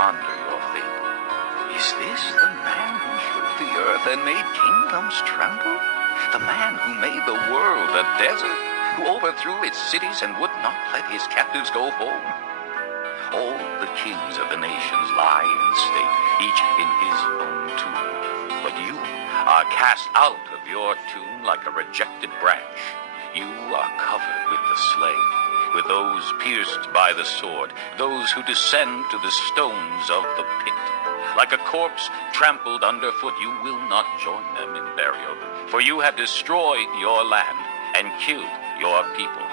ponder your fate. Is this the man who shook the earth and made kingdoms tremble? The man who made the world a desert, who overthrew its cities and would not let his captives go home? All the kings of the nations lie in state, each in his own tomb. But you are cast out of your tomb like a rejected branch. You are covered with the slain, with those pierced by the sword, those who descend to the stones of the pit. Like a corpse trampled underfoot, you will not join them in burial, for you have destroyed your land and killed your people.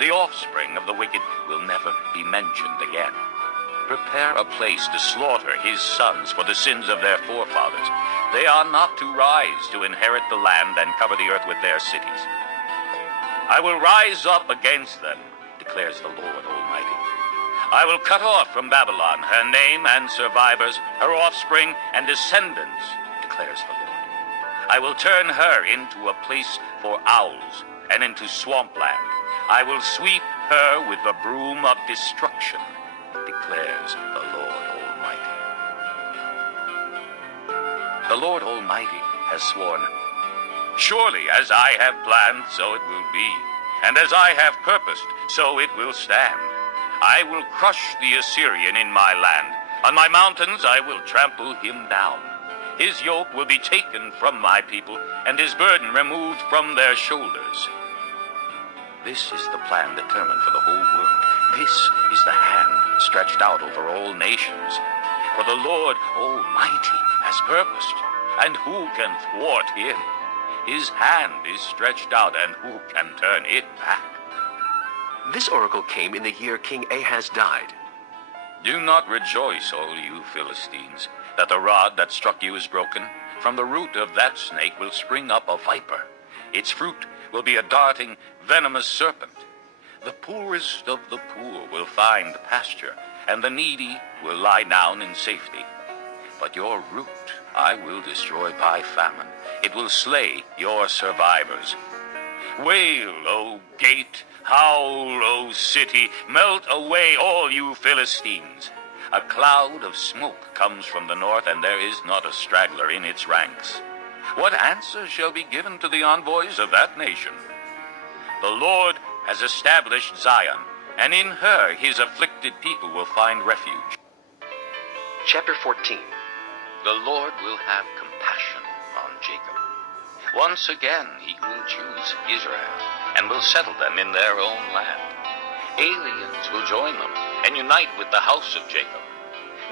The offspring of the wicked will never be mentioned again. Prepare a place to slaughter his sons for the sins of their forefathers. They are not to rise to inherit the land and cover the earth with their cities. I will rise up against them, declares the Lord Almighty. I will cut off from Babylon her name and survivors, her offspring and descendants, declares the Lord. I will turn her into a place for owls and into swampland. I will sweep her with the broom of destruction, declares the Lord Almighty. The Lord Almighty has sworn, surely as I have planned, so it will be, and as I have purposed, so it will stand. I will crush the Assyrian in my land. On my mountains I will trample him down. His yoke will be taken from my people, and his burden removed from their shoulders. This is the plan determined for the whole world. This is the hand stretched out over all nations. For the Lord Almighty has purposed, and who can thwart him? His hand is stretched out, and who can turn it back? This oracle came in the year King Ahaz died. Do not rejoice, all you Philistines, that the rod that struck you is broken. From the root of that snake will spring up a viper. Its fruit will be a darting, venomous serpent. The poorest of the poor will find pasture, and the needy will lie down in safety. But your root I will destroy by famine. It will slay your survivors. Wail, O gate! Howl, O city! Melt away, all you Philistines! A cloud of smoke comes from the north, and there is not a straggler in its ranks. What answer shall be given to the envoys of that nation? The Lord has established Zion, and in her his afflicted people will find refuge. Chapter 14. The Lord will have compassion on Jacob. Once again he will choose Israel, and will settle them in their own land. Aliens will join them, and unite with the house of Jacob.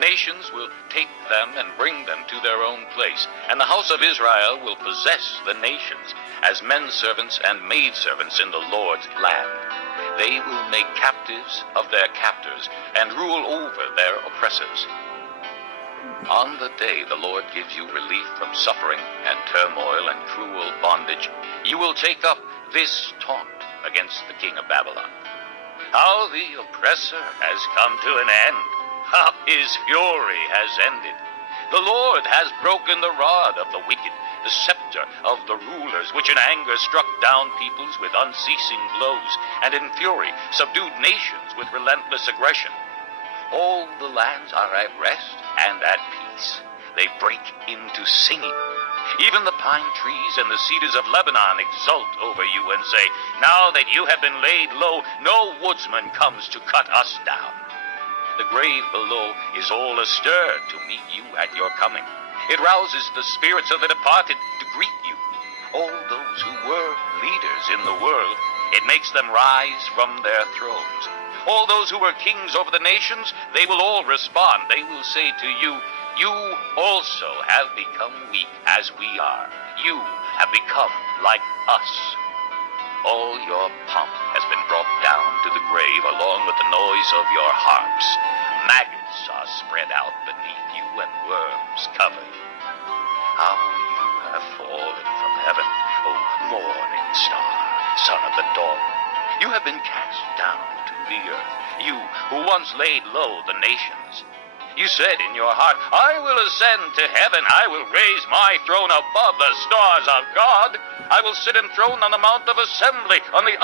Nations will take them and bring them to their own place, and the house of Israel will possess the nations as men servants and maidservants in the Lord's land. They will make captives of their captors and rule over their oppressors. On the day the Lord gives you relief from suffering and turmoil and cruel bondage, you will take up this taunt against the king of Babylon. How the oppressor has come to an end! How his fury has ended! The Lord has broken the rod of the wicked, the scepter of the rulers, which in anger struck down peoples with unceasing blows, and in fury subdued nations with relentless aggression. All the lands are at rest and at peace. They break into singing. Even the pine trees and the cedars of Lebanon exult over you and say, now that you have been laid low, no woodsman comes to cut us down. The grave below is all astir to meet you at your coming. It rouses the spirits of the departed to greet you. All those who were leaders in the world, it makes them rise from their thrones. All those who were kings over the nations, they will all respond. They will say to you, you also have become weak as we are. You have become like us. All your pomp has been brought down to the grave along with the noise of your harps. Maggots are spread out beneath you and worms cover you. How you have fallen from heaven, O morning star, son of the dawn. You have been cast down to the earth, you who once laid low the nations. You said in your heart, I will ascend to heaven. I will raise my throne above the stars of God. I will sit enthroned on the mount of assembly on the